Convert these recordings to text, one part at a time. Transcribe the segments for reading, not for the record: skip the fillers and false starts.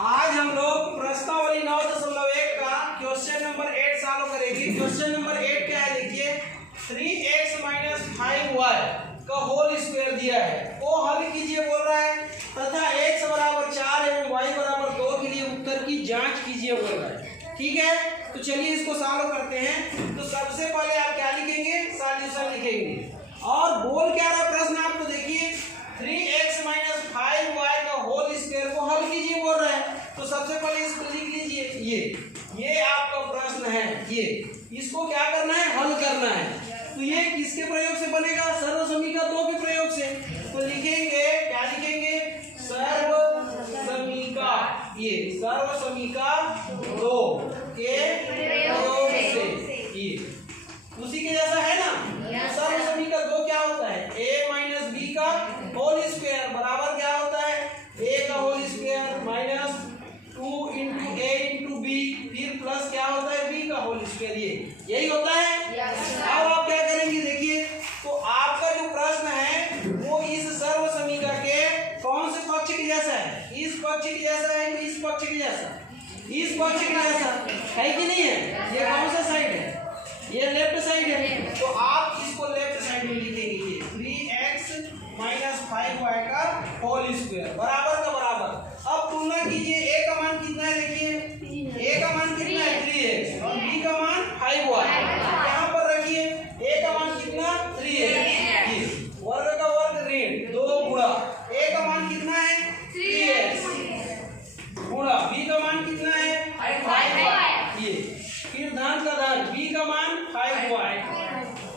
आज हम लोग प्रश्नावली 9.1 का क्वेश्चन नंबर 8 सॉल्व करेंगे। क्वेश्चन नंबर 8 क्या है देखिए, 3x - 5y का होल स्क्वायर दिया है, वो हल कीजिए बोल रहा है, तथा x बराबर 4 एवं y बराबर 2 के लिए उत्तर की जांच कीजिए बोल रहा है। ठीक है, तो चलिए इसको सॉल्व करते हैं। तो सबसे पहले आप क्या लिखेंगे, सॉल्यूशन लिखेंगे। और बोल क्या रहा प्रश्न आपको देखिए, 3x - 5y का होल स्क्वायर को हल कीजिए बोल रहा है। तो सबसे पहले इसको लिख लीजिए, ये आपका प्रश्न है, ये इसको क्या करना है, हल करना है। तो ये किसके प्रयोग से बनेगा, सर्वसमीका 2 के प्रयोग से। तो लिखेंगे, क्या लिखेंगे, सर्वसमीका, ये सर्वसमीका 2 के प्रयोग से, ये उसी के जैसा है ना। तो सर्वसमीका 2 क्या होता है, a - b का होल स्क्वायर बराबर क्या होता है, a का whole square minus 2 × a × b, फिर प्लस क्या होता है, b का होल स्क्वायर, यही होता है। अब आप क्या करेंगे देखिए, तो आपका जो प्रश्न है वो इस सर्वसमीका के कौन से पक्ष के जैसा है, इस पक्ष के जैसा है, इस पक्ष के जैसा, इस पक्ष के जैसा है कि नहीं है। ये कौन सा साइड है, ये लेफ्ट साइड है। तो आप इसको लेफ्ट साइड में लिखेंगे, 3x - 5y का होल स्क्वायर बराबर का बराबर। अब तुलना कीजिए, a का मान कितना है देखिए, a का मान कितना है 3x और b का मान 5y। यहाँ पर रखिए, a का मान कितना 3x, वर्ग का वर्ग ऋण 2 गुणा a का मान कितना है 3x गुणा b का मान कितना है 5y, ये फिर धन का धन b का मान 5y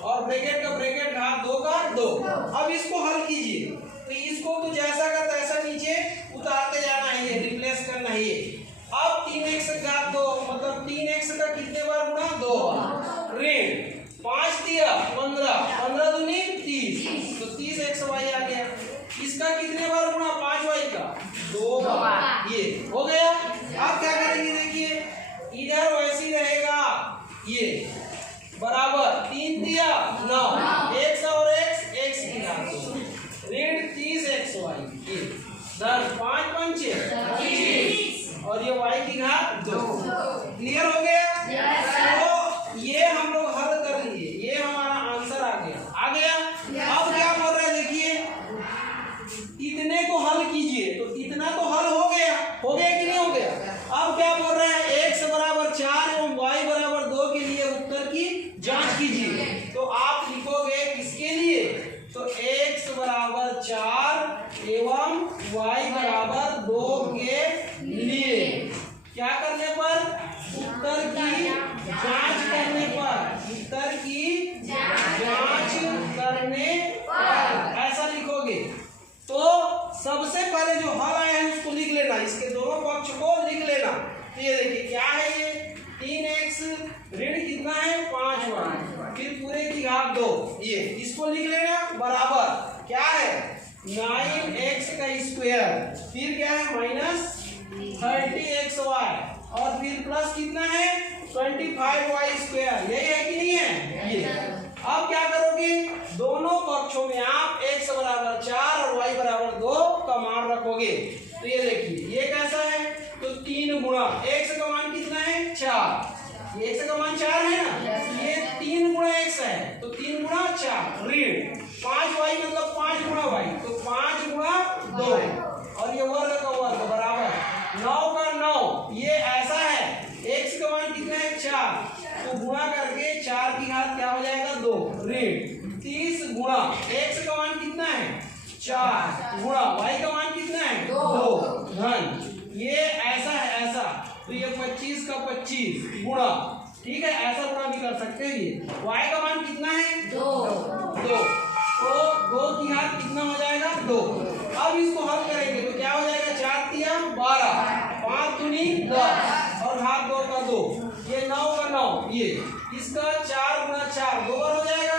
और ब्रैकेट का ब्रैकेट घात 2 का 2। अब इसको हल कीजिए, तो इसको तो जैसा का तैसा नीचे उतारते जाना है, रिप्लेस करना है। अब 3x घात 2 मतलब 3x का कितने बार गुणा 2 ऋण 5 दिया 15, 15 दूनी 30, तो 30xy आ गया। इसका कितने बार गुणा 5y का 2 बार, ये हो गया। अब क्या करेंगे देखिए, इधर वैसी रहेगा, ये बराबर 3 दिया 9, x और x की घात 2 ऋण 30xy, ये धन 5 × 5 = 25 और ये y की घात 2। क्लियर हो गया। तो ये हम लोग हल कर लिए, ये हमारा आंसर आ गया। अब क्या बोल रहा है देखिए, इतने को हल कीजिए, तो इतना तो हल हो गया कि नहीं हो गया। अब क्या बोल रहा है, x बराबर 4 एवं y बराबर 2 के लिए उत्तर की जांच कीजिए। तो आप लिखोगे किसके लिए, तो x बराबर 4 एवं y बराबर 2 के लिए क्या करने पर, उत्तर की जांच करने पर, उत्तर की जांच करने पर ऐसा लिखोगे। तो सबसे पहले जो हल आया है उसको लिख लेना, इसके दोनों पक्ष को लिख लेना। तो ये देखिए क्या है, ये 3x ऋण कितना है 5y, फिर पूरे की घात 2, ये इसको लिख लेना बराबर क्या है 9x का स्क्वायर, फिर क्या है माइनस 30xy और फिर प्लस कितना है 25y स्क्वायर, यही है कि नहीं है ये। अब क्या करोगे, दोनों पक्षों में आप x बराबर 4 और y बराबर 2 का मान रखोगे। तो ये देखिए ये कैसा है, तो 3 गुणा x का मान कितना है 4, x का मान 4 है ना, ये 3 गुणा x है, तो 3 गुणा 4 ऋण 5y मतलब 5 गुणा y, तो 5 गुणा 2 और ये वर्ग का वर्ग बराबर 9 का 9। ये ऐसा है, x का मान कितना है 4, तो गुणा करके 4 की घात क्या हो जाएगा 2 ऋण 30 गुणा x का मान कितना है 4 गुणा y का मान कितना है 2 धन, ये ऐसा है ऐसा, तो ये 25 का 25 गुणा, ठीक है ऐसा गुणा भी कर सकते हैं। ये y का मान कितना है 2, तो 2 की घात कितना हो जाएगा 2। अब इसको हल करेंगे तो क्या हो जाएगा 4 × 3 = 12, 5 दूनी 10 और घात 2 का 2, ये 9 का 9, ये इसका 4 × 4 2 बार हो जाएगा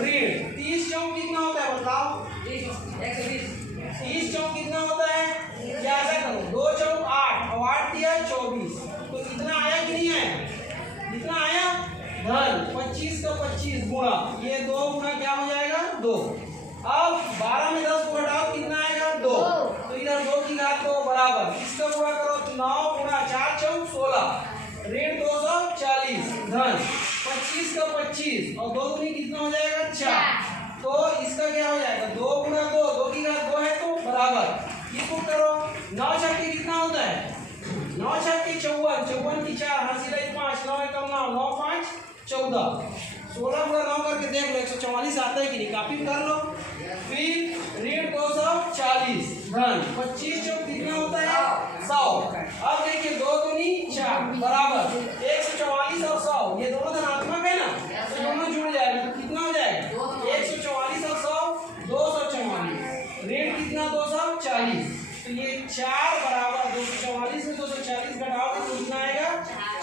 ऋण 30 चौक कितना होता है बताओ, 30 चौक कितना होता है, क्या ऐसा करो 2 चौक 8 और 8 दिया 24, तो कितना आया कि नहीं आया, कितना आया धन 25 का 25 गुणा, ये 2 गुणा क्या हो जाएगा 2। अब 12 में 10 को घटाओ कितना आएगा 2, तो इधर 2 की घात 2 बराबर, इसका गुणा करो 9 गुणा 4 चौक 16 ऋण 240 धन 25 का 25 और 2 दूनी कितना हो जाएगा 4। तो इसका क्या हो जाएगा 2 गुणा 2, 2 की घात 2 है तो बराबर इसको करो 9 छक्के कितना होता है 9 छक्के 54, 54 की 4 हाँ सीधा 5 9 एकम 9 9 5 14 16 गुणा 9 करके देख लो 144 आता है कि नहीं कॉपी कर लो। फिर ऋण 240 धन 25 चौक कितना होता है 100। अब देखिए 2 दूनी 4 बराबर 144 और 100 ये दोनों धनात्मक है ना तो दोनों जुड़ जाएगा तो कितना हो जाएगा 144 और 100 244 ऋण कितना 240 तो ये 4 बराबर 244 में 240 घटाओगे तो कितना आएगा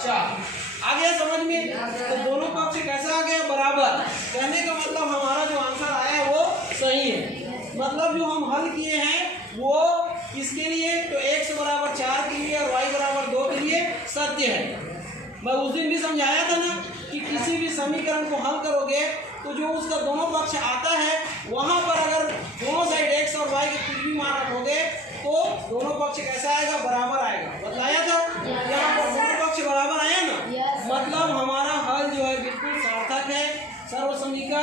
4। आ गया समझ में। तो दोनों पक्ष कैसा आ गया बराबर। कहने का मतलब हमारा जो आंसर आया वो सही है। मतलब जो हम हल किए हैं वो किसके लिए तो x बराबर 4 के लिए और y बराबर 2 के लिए सत्य है। मैं उस दिन भी समझाया था ना कि किसी भी समीकरण को हल करोगे तो जो उसका दोनों पक्ष आता है वहां पर अगर दोनों साइड x और y के कुछ भी मान रखोगे तो दोनों पक्ष कैसा आएगा बराबर आएगा। बताया था यहाँ पर दोनों पक्ष बराबर आया ना मतलब हमारा हल जो है बिल्कुल सार्थक है, सर्वसम्मिका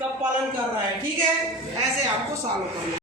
का पालन कर रहा है। ठीक है, ऐसे आपको सॉल्व करना है।